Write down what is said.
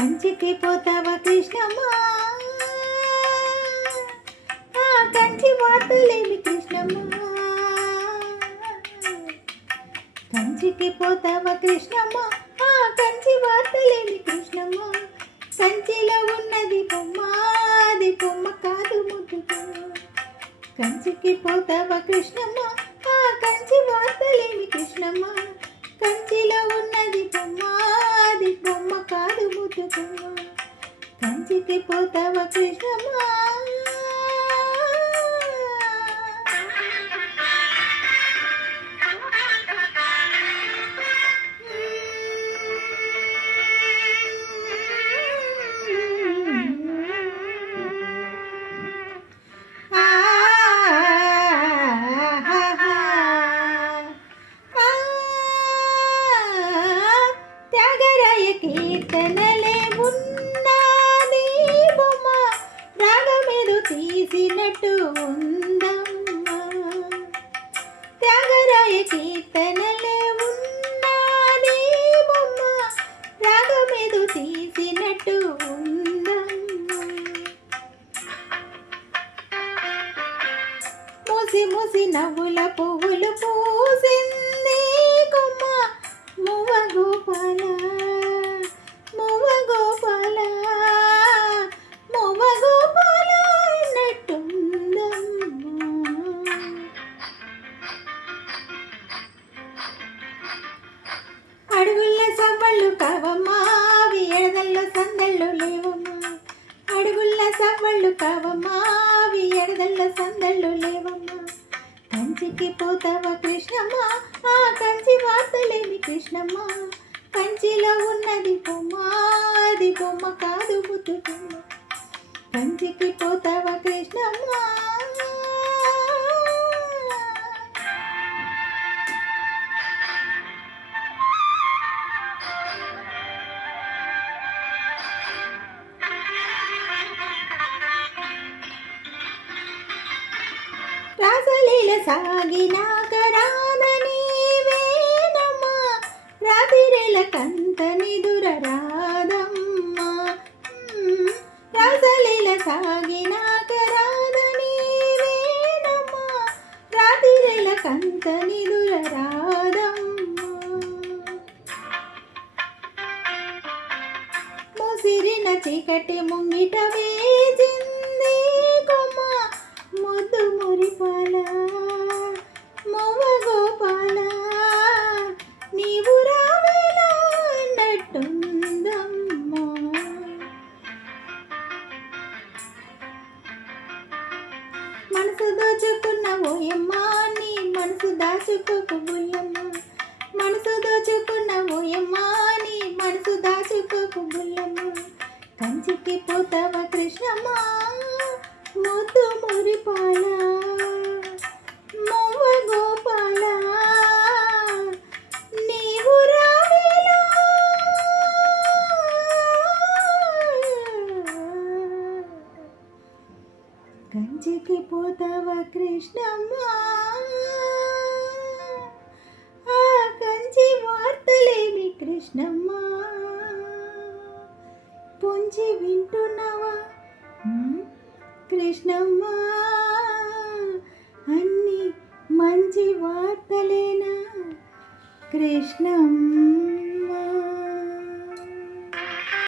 కంచికి పోతావా కృష్ణమ్మ, కంచి వార్తలేమి కృష్ణమ్మ. కంచికి పోతావా కృష్ణమ్మ, కంచి వార్తలేమి కృష్ణమ్మ. కంచిలో ఉన్నది బొమ్మ, అది బొమ్మ కాదు ముద్దుగా. కంచికి పోతావా కృష్ణమ్మ, కంచి వార్తలేమి కృష్ణమ్మ. కంచిలో ఉన్నది బొమ్మ, అది బొమ్మ కాదు ముద్దుగా. కంచికి పోతావా కృష్ణమ్మ. కీర్తనలే ఉన్నది బొమ్మ, రాగమేదో తీసినట్టు ఉందమ్మా. త్యాగరాయ కీర్తనలే ఉన్నది బొమ్మ, రాగమేదో తీసినట్టు ఉందమ్మా. మూసి మూసి నవ్వుల పువ్వులు పూసింది కొమ్మ, మువ్వ గోపాల అడుగుల్ల సవ్వళ్ళు కావమ్మా, అవి ఎడదల్లో సందళ్ళు లేవమ్మా. అడుగుల్ల సవ్వళ్ళు కావమ్మా, అవి ఎడదల్లో సందళ్ళు లేవమ్మా. కంచికి పోతావా కృష్ణమ్మ, కంచి వార్తలేమి కృష్ణమ్మ. కంచిలో ఉన్నది బొమ్మ, అది బొమ్మ కాదు ముద్దుగుమ్మ. కంచికి పోతావా కృష్ణమ్మ. రాసలీల సాగినాక రాదని వేనమ్మా, రాతిరేల కంత నిదుర రాదమ్మా. రాసలీల సాగినాక రాదని వేనమ్మా, రాతిరేల కంత నిదుర రాదమ్మా. ముసిరిన చీకటి ముంగిట వేచింది కొమ్మ, ముద్దు మురిపాల మువ్వ గోపాల, నీవు రావేలా అన్నట్టుందమ్మా. మనసు దోచుకున్న ఓయమ్మ, నీ మనసు దాచుకోకు బుల్లమ్మ. మనసు దోచుకున్న ఓయమ్మ, నీ మనసు దాచుకోకు బుల్లమ్మ. కంచికి పోతావా కృష్ణమ్మ, ముద్దు మురిపాల మువ్వ గోపాల, నీవు రావేలా. కంచికి పోతావా కృష్ణమ్మ, కంచి వార్తలేమి కృష్ణమ్మ. పొంచి వింటున్నావా కృష్ణమ్మ, అన్ని మంచి వార్తలేనా కృష్ణమ్మ.